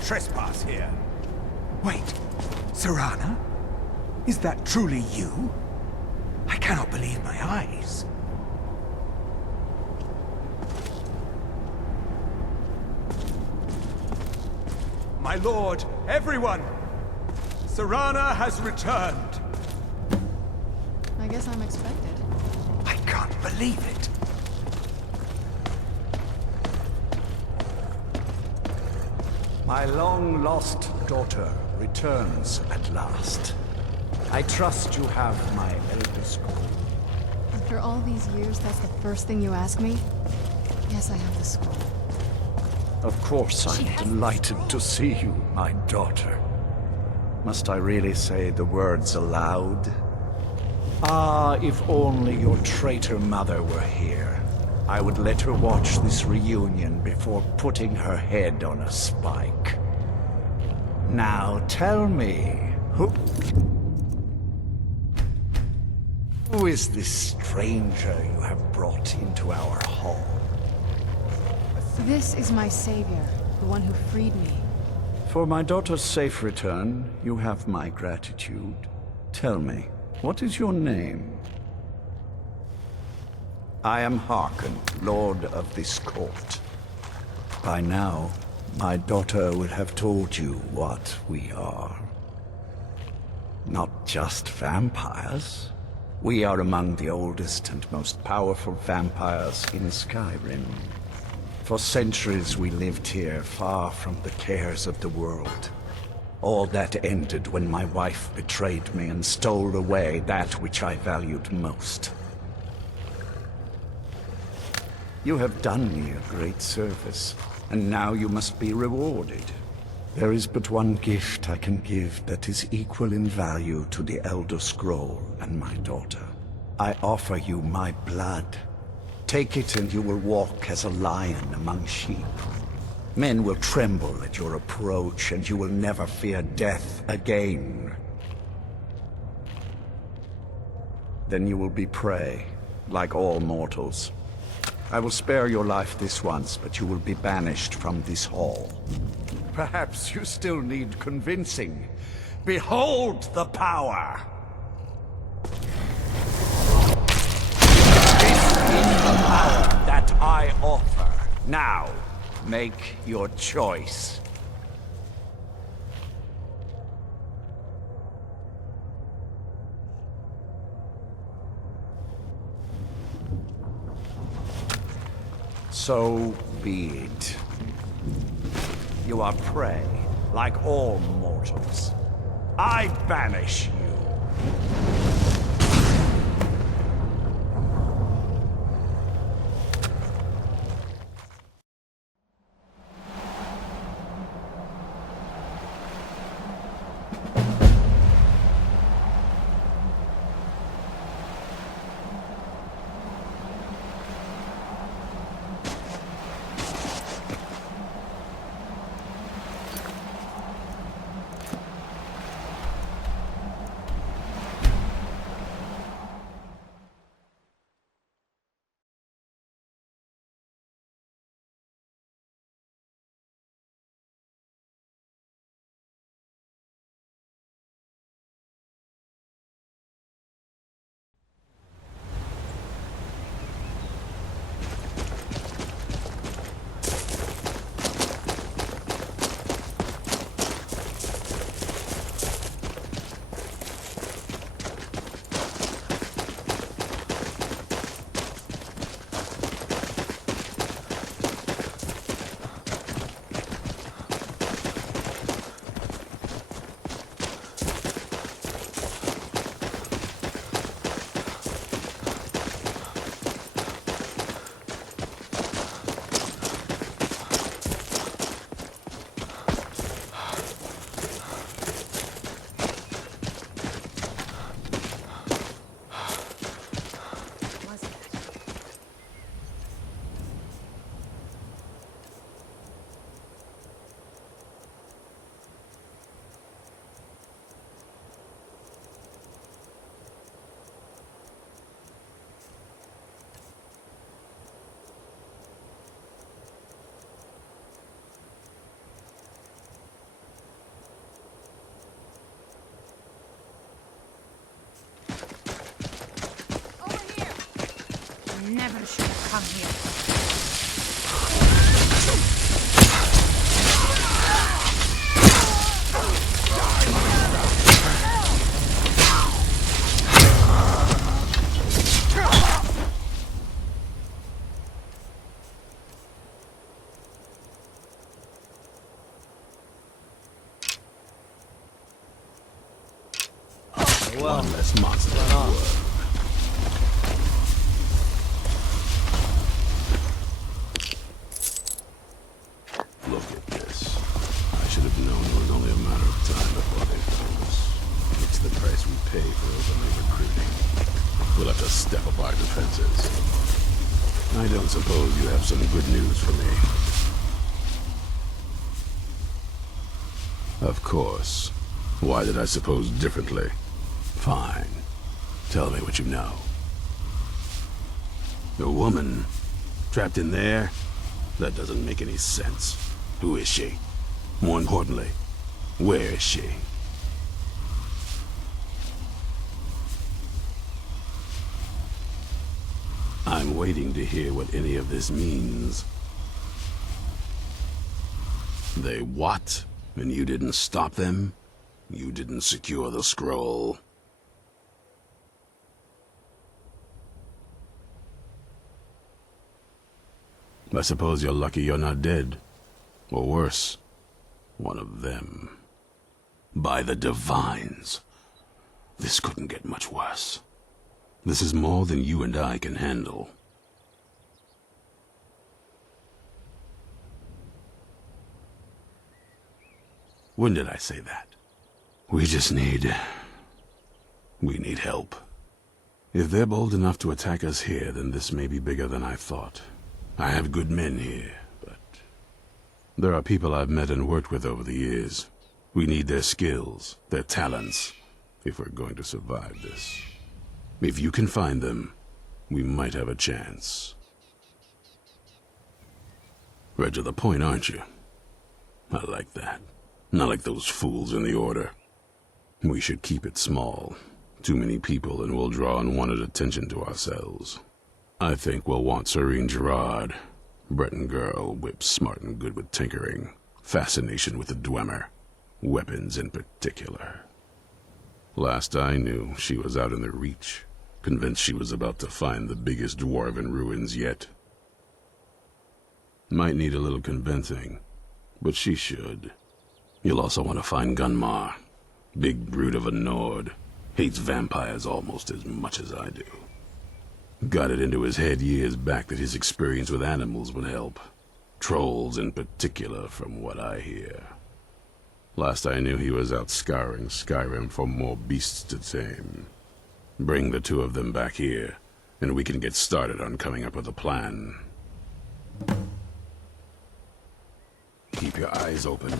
trespass here. Wait, Serana? Is that truly you? I cannot believe my eyes. My lord, everyone! Serana has returned! I guess I'm expected. I can't believe it. My long-lost daughter returns at last. I trust you have my elder scroll. After all these years, that's the first thing you ask me? Yes, I have the scroll. Of course, I'm delighted to see you, my daughter. Must I really say the words aloud? Ah, if only your traitor mother were here. I would let her watch this reunion before putting her head on a spike. Now tell me, who is this stranger you have brought into our hall? This is my savior, the one who freed me. For my daughter's safe return, you have my gratitude. Tell me, what is your name? I am Harkon, Lord of this court. By now, my daughter would have told you what we are. Not just vampires. We are among the oldest and most powerful vampires in Skyrim. For centuries we lived here, far from the cares of the world. All that ended when my wife betrayed me and stole away that which I valued most. You have done me a great service, and now you must be rewarded. There is but one gift I can give that is equal in value to the Elder Scroll and my daughter. I offer you my blood. Take it and you will walk as a lion among sheep. Men will tremble at your approach and you will never fear death again. Then you will be prey, like all mortals. I will spare your life this once, but you will be banished from this hall. Perhaps you still need convincing. Behold the power! This is the power that I offer. Now, make your choice. So be it. You are prey, like all mortals. I banish you. never should have come here. Well, One less monster in the world. Look at this. I should have known it was only a matter of time before they found us. It's the price we pay for openly recruiting. We'll have to step up our defenses. I don't suppose you have some good news for me. Of course. Why did I suppose differently? Fine. Tell me what you know. A woman? Trapped in there? That doesn't make any sense. Who is she? More importantly, where is she? I'm waiting to hear what any of this means. They what? And you didn't stop them? You didn't secure the scroll? I suppose you're lucky you're not dead. Or worse, one of them. By the Divines. This couldn't get much worse. This is more than you and I can handle. When did I say that? We need help. If they're bold enough to attack us here, then this may be bigger than I thought. I have good men here, but there are people I've met and worked with over the years. We need their skills, their talents, if we're going to survive this. If you can find them, we might have a chance. Right to the point, aren't you? I like that. Not like those fools in the Order. We should keep it small. Too many people and we'll draw unwanted attention to ourselves. I think we'll want Serene Gerard. Breton girl, whip smart and good with tinkering. Fascination with the Dwemer. Weapons in particular. Last I knew, she was out in the Reach. Convinced she was about to find the biggest dwarven ruins yet. Might need a little convincing, but she should. You'll also want to find Gunmar. Big brute of a Nord. Hates vampires almost as much as I do. Got it into his head years back that his experience with animals would help. Trolls in particular, from what I hear. Last I knew he was out scouring Skyrim for more beasts to tame. Bring the two of them back here, and we can get started on coming up with a plan. Keep your eyes open.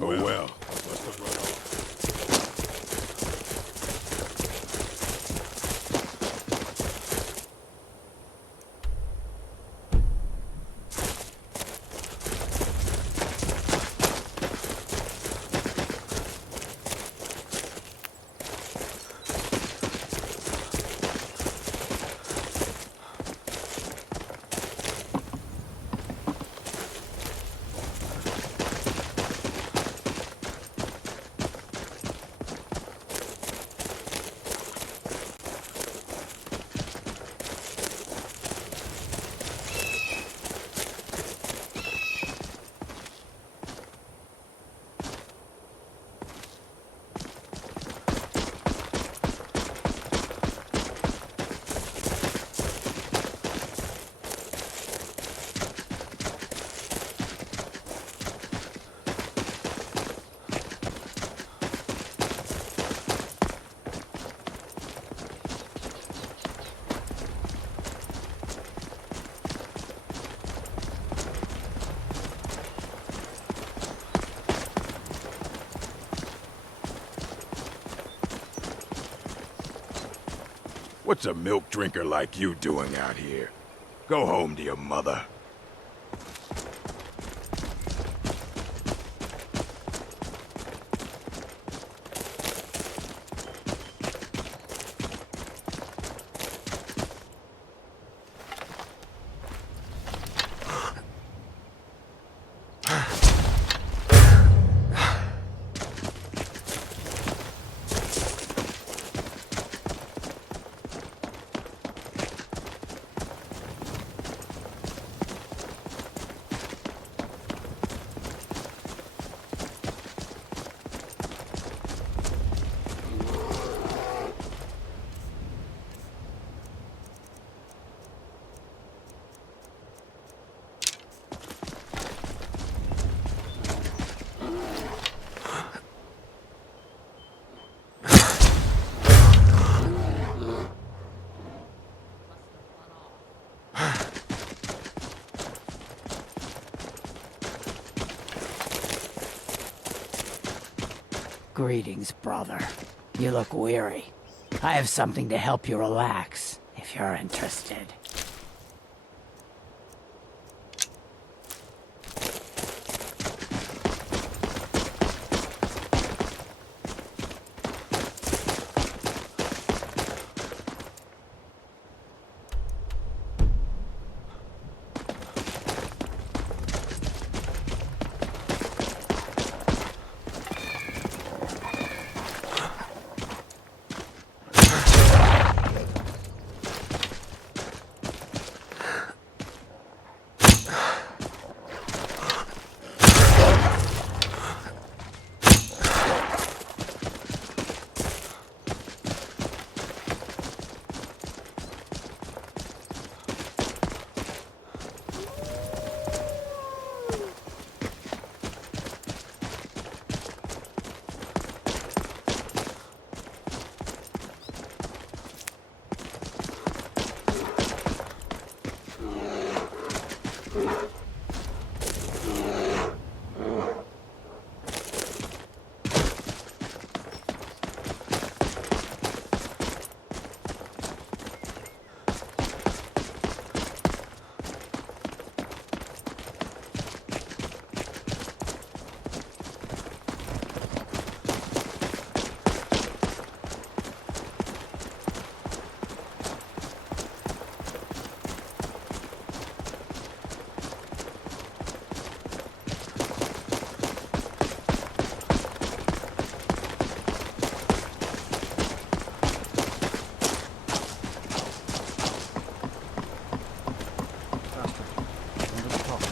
well. What's a milk drinker like you doing out here? Go home to your mother. Greetings, brother. You look weary. I have something to help you relax, if you're interested.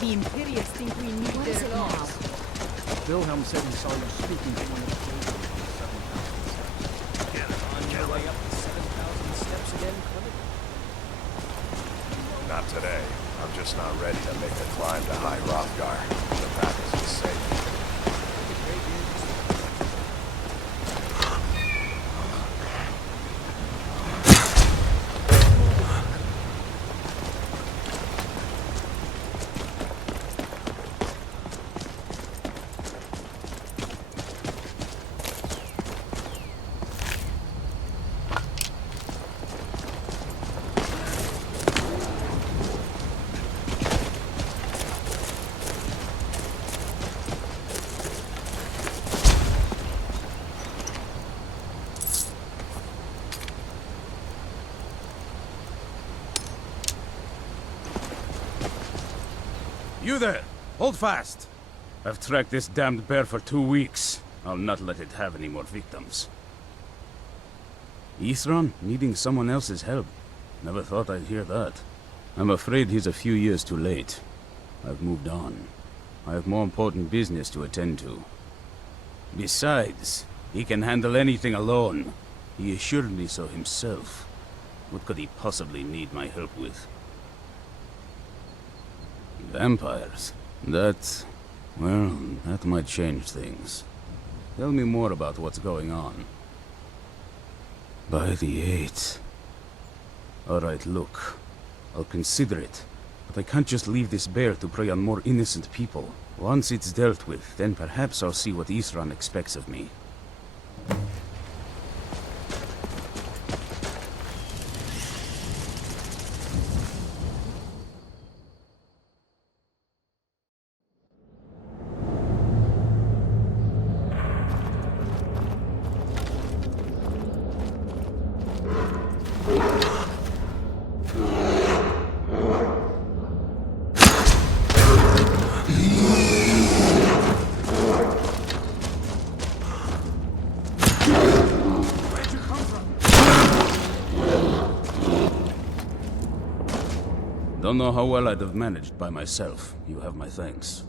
The Imperials think we need their now. Wilhelm said he saw you speaking to one of the children on the 7,000 steps. On your way up the 7,000 steps again, Clement? Not today. I'm just not ready to make the climb to High Hrothgar. The path isn't safe. You there! Hold fast! I've tracked this damned bear for 2 weeks. I'll not let it have any more victims. Isran needing someone else's help. Never thought I'd hear that. I'm afraid he's a few years too late. I've moved on. I have more important business to attend to. Besides, he can handle anything alone. He assured me so himself. What could he possibly need my help with? Vampires? That might change things. Tell me more about what's going on. By the 8th. Alright, look. I'll consider it. But I can't just leave this bear to prey on more innocent people. Once it's dealt with, then perhaps I'll see what Isran expects of me. Don't know how well I'd have managed by myself. You have my thanks.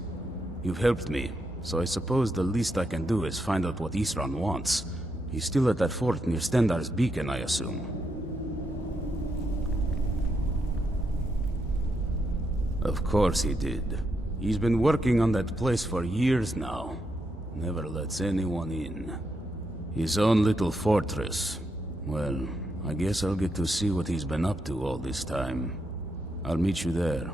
You've helped me, so I suppose the least I can do is find out what Isran wants. He's still at that fort near Stendar's beacon, I assume. Of course he did. He's been working on that place for years now. Never lets anyone in. His own little fortress. Well, I guess I'll get to see what he's been up to all this time. I'll meet you there.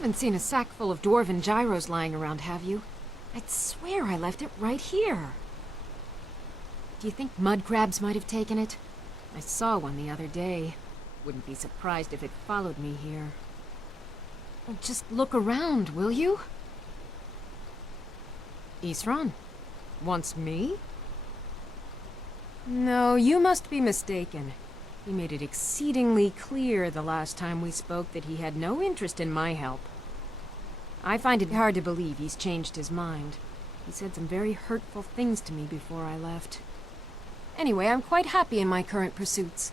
haven't seen a sack full of dwarven gyros lying around, have you? I'd swear I left it right here. Do you think mud crabs might have taken it? I saw one the other day. Wouldn't be surprised if it followed me here. Well, just look around, will you? Isran? Wants me? No, you must be mistaken. He made it exceedingly clear the last time we spoke that he had no interest in my help. I find it hard to believe he's changed his mind. He said some very hurtful things to me before I left. Anyway, I'm quite happy in my current pursuits.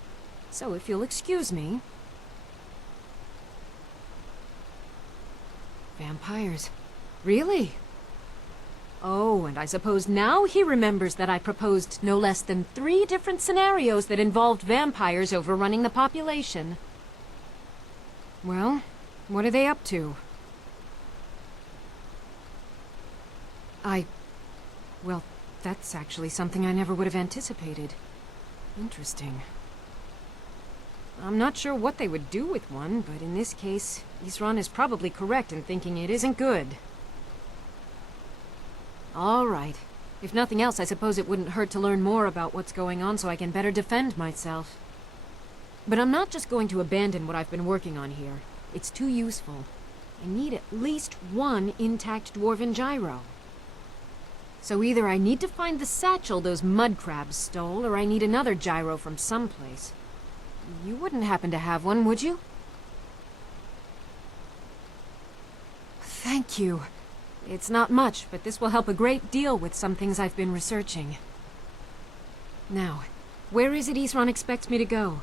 So if you'll excuse me... Vampires. Really? Oh, and I suppose now he remembers that I proposed no less than 3 different scenarios that involved vampires overrunning the population. Well, what are they up to? Well, that's actually something I never would have anticipated. Interesting. I'm not sure what they would do with one, but in this case, Isran is probably correct in thinking it isn't good. All right. If nothing else, I suppose it wouldn't hurt to learn more about what's going on so I can better defend myself. But I'm not just going to abandon what I've been working on here. It's too useful. I need at least 1 intact dwarven gyro. So either I need to find the satchel those mud crabs stole, or I need another gyro from someplace. You wouldn't happen to have one, would you? Thank you. It's not much, but this will help a great deal with some things I've been researching. Now, where is it Isran expects me to go?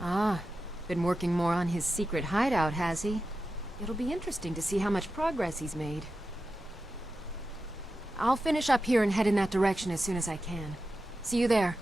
Ah, been working more on his secret hideout, has he? It'll be interesting to see how much progress he's made. I'll finish up here and head in that direction as soon as I can. See you there.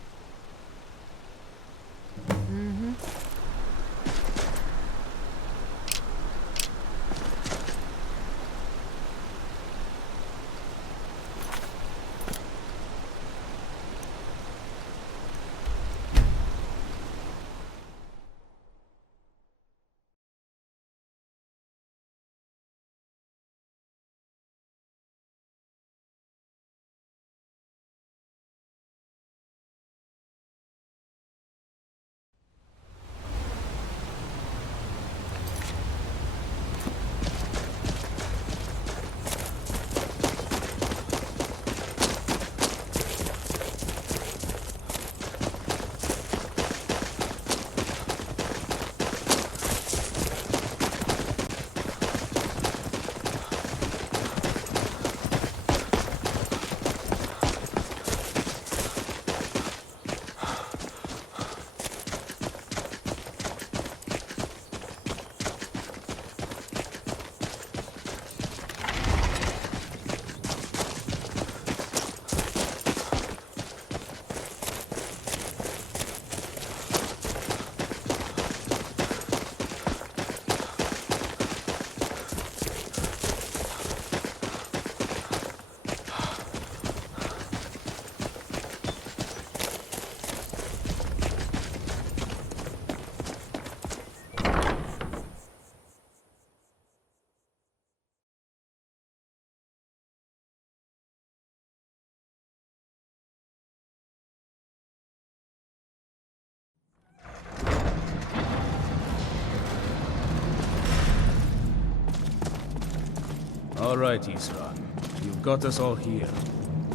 All right, Isran. You've got us all here.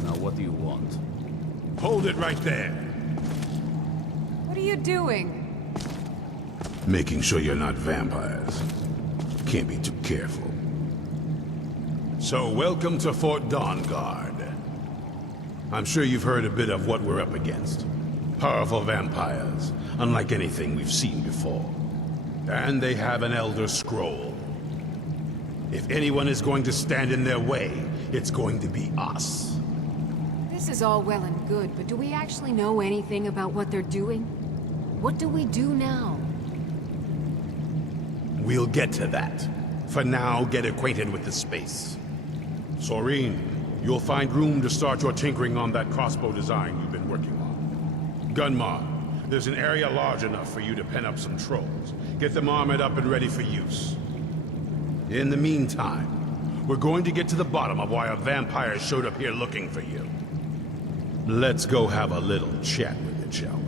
Now what do you want? Hold it right there. What are you doing? Making sure you're not vampires. Can't be too careful. So welcome to Fort Dawnguard. I'm sure you've heard a bit of what we're up against. Powerful vampires, unlike anything we've seen before. And they have an Elder Scroll. If anyone is going to stand in their way, it's going to be us. This is all well and good, but do we actually know anything about what they're doing? What do we do now? We'll get to that. For now, get acquainted with the space. Soreen, you'll find room to start your tinkering on that crossbow design you've been working on. Gunmar, There's an area large enough for you to pen up some trolls. Get them armored up and ready for use. In the meantime, we're going to get to the bottom of why a vampire showed up here looking for you. Let's go have a little chat with it, shall we?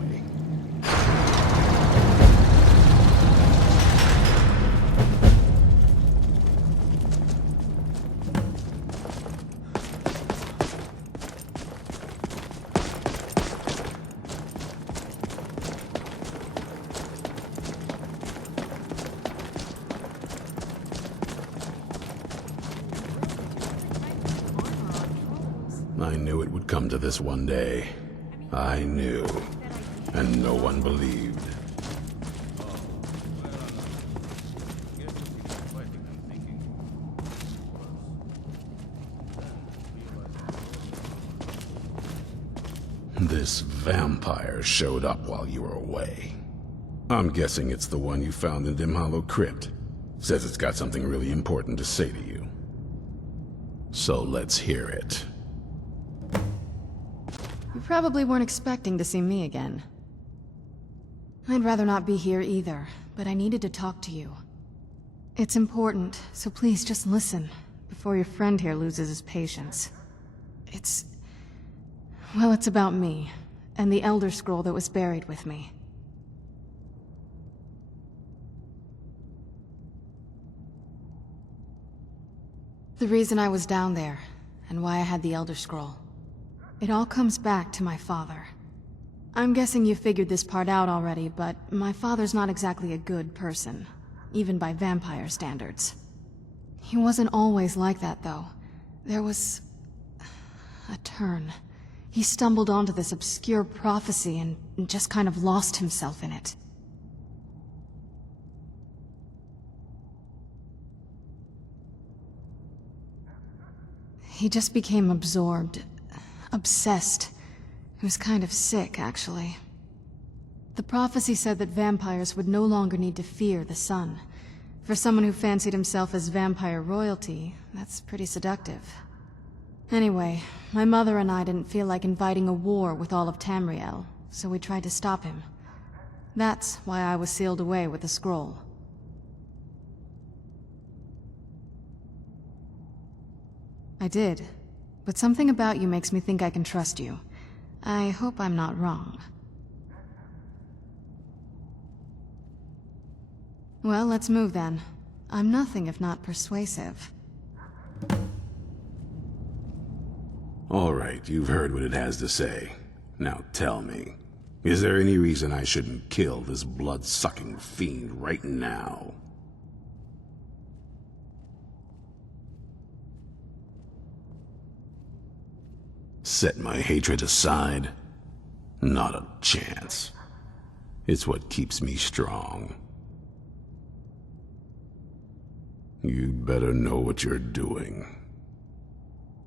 I knew it would come to this one day. I knew. And no one believed. This vampire showed up while you were away. I'm guessing it's the one you found in Dim Hollow Crypt. Says it's got something really important to say to you. So let's hear it. You probably weren't expecting to see me again. I'd rather not be here either, but I needed to talk to you. It's important, so please just listen, before your friend here loses his patience. Well, it's about me, and the Elder Scroll that was buried with me. The reason I was down there, and why I had the Elder Scroll. It all comes back to my father. I'm guessing you figured this part out already, but my father's not exactly a good person, even by vampire standards. He wasn't always like that, though. There was a turn. He stumbled onto this obscure prophecy and just kind of lost himself in it. He just became absorbed. Obsessed. He was kind of sick, actually. The prophecy said that vampires would no longer need to fear the sun. For someone who fancied himself as vampire royalty, that's pretty seductive. Anyway, my mother and I didn't feel like inviting a war with all of Tamriel, so we tried to stop him. That's why I was sealed away with the scroll. I did. But something about you makes me think I can trust you. I hope I'm not wrong. Well, let's move then. I'm nothing if not persuasive. All right, you've heard what it has to say. Now tell me, is there any reason I shouldn't kill this blood-sucking fiend right now? Set my hatred aside? Not a chance. It's what keeps me strong. You'd better know what you're doing.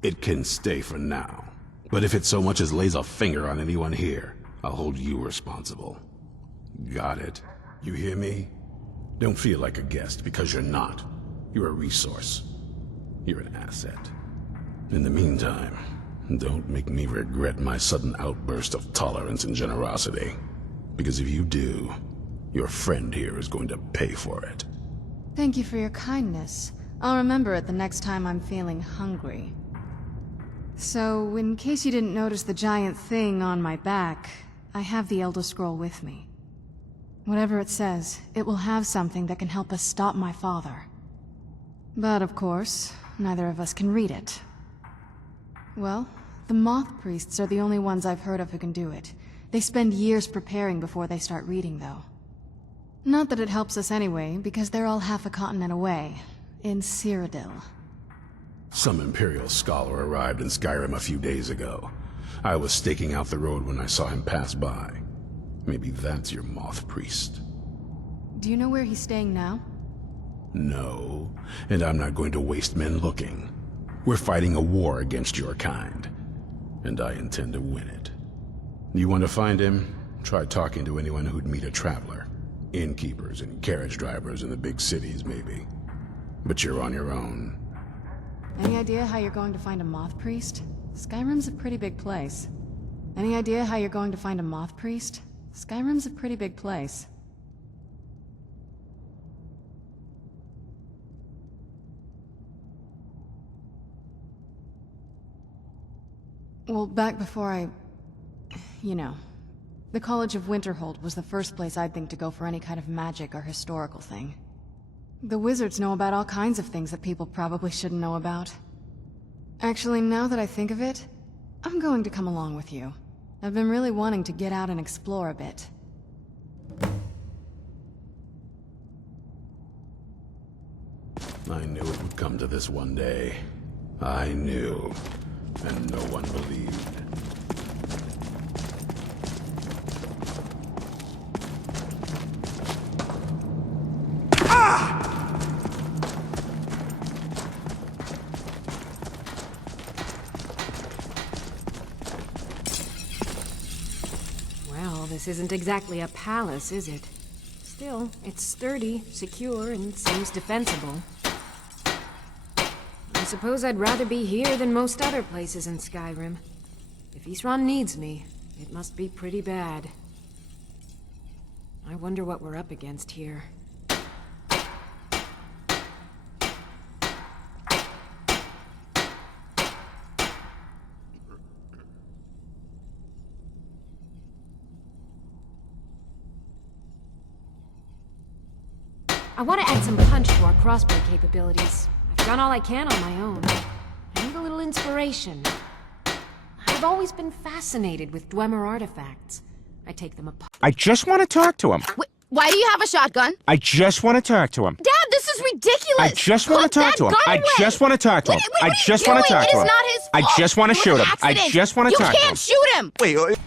It can stay for now, but if it so much as lays a finger on anyone here, I'll hold you responsible. Got it? You hear me? Don't feel like a guest, because you're not. You're a resource. You're an asset. In the meantime, don't make me regret my sudden outburst of tolerance and generosity. Because if you do, your friend here is going to pay for it. Thank you for your kindness. I'll remember it the next time I'm feeling hungry. So, in case you didn't notice the giant thing on my back, I have the Elder Scroll with me. Whatever it says, it will have something that can help us stop my father. But of course, neither of us can read it. Well, the Moth Priests are the only ones I've heard of who can do it. They spend years preparing before they start reading, though. Not that it helps us anyway, because they're all half a continent away, in Cyrodiil. Some Imperial scholar arrived in Skyrim a few days ago. I was staking out the road when I saw him pass by. Maybe that's your Moth Priest. Do you know where he's staying now? No, and I'm not going to waste men looking. We're fighting a war against your kind, and I intend to win it. You want to find him? Try talking to anyone who'd meet a traveler. Innkeepers and carriage drivers in the big cities, maybe. But you're on your own. Any idea how you're going to find a Moth Priest? Skyrim's a pretty big place. Any idea how you're going to find a Moth Priest? Skyrim's a pretty big place. Well, back before you know, the College of Winterhold was the first place I'd think to go for any kind of magic or historical thing. The wizards know about all kinds of things that people probably shouldn't know about. Actually, now that I think of it, I'm going to come along with you. I've been really wanting to get out and explore a bit. I knew it would come to this one day. I knew. And no one believed. Well, this isn't exactly a palace, is it? Still, it's sturdy, secure, and seems defensible. I suppose I'd rather be here than most other places in Skyrim. If Isran needs me, it must be pretty bad. I wonder what we're up against here. I want to add some punch to our crossbow capabilities. I've done all I can on my own. I need a little inspiration. I've always been fascinated with Dwemer artifacts. I take them apart. I just want to talk to him. Why do you have a shotgun? I just want to talk to him. Dad, this is ridiculous! I just want to talk to him. I just want to talk to him. I just want to talk to him. It is not his fault. I just want to It shoot was him. an I accident. just want to talk to him. You can't shoot him! Wait,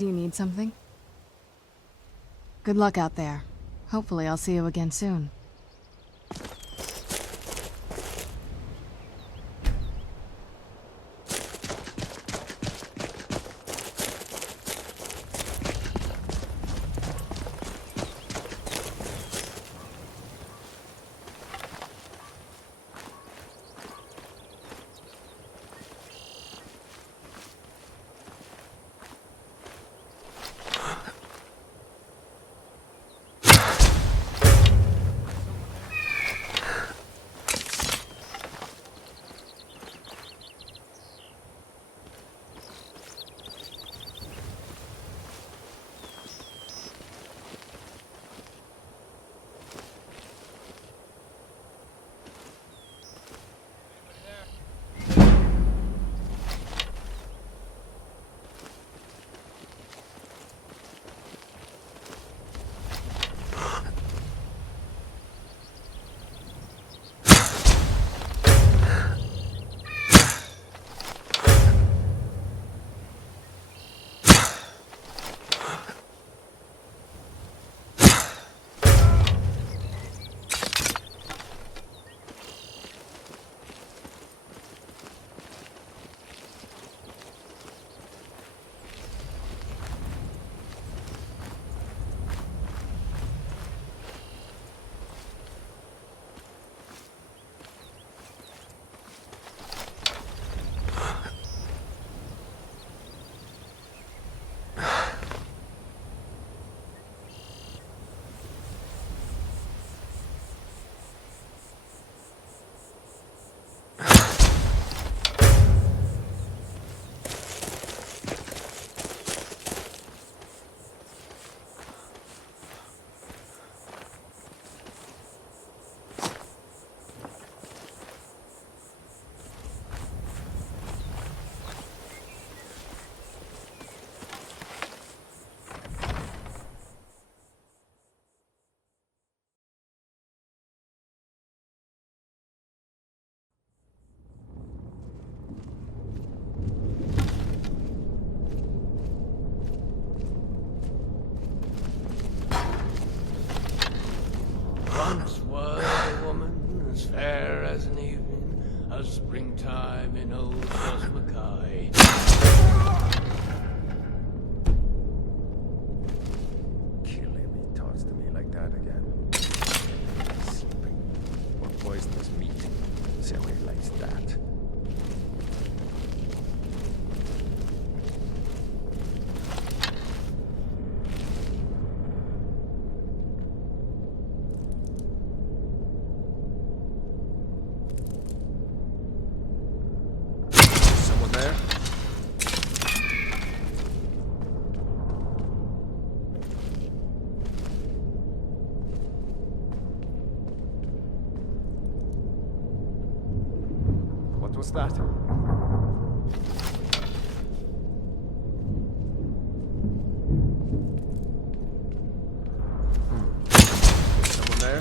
Do you need something? Good luck out there. Hopefully I'll see you again soon. there? What was that? Someone there?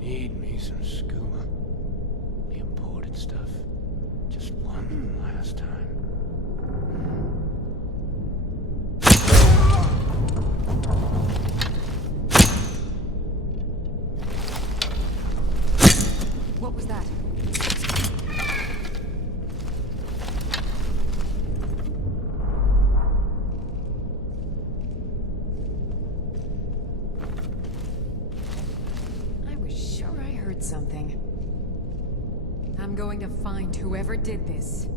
Need me some skooma. The imported stuff. Just one last time. What was that? I was sure I heard something. I'm going to find whoever did this.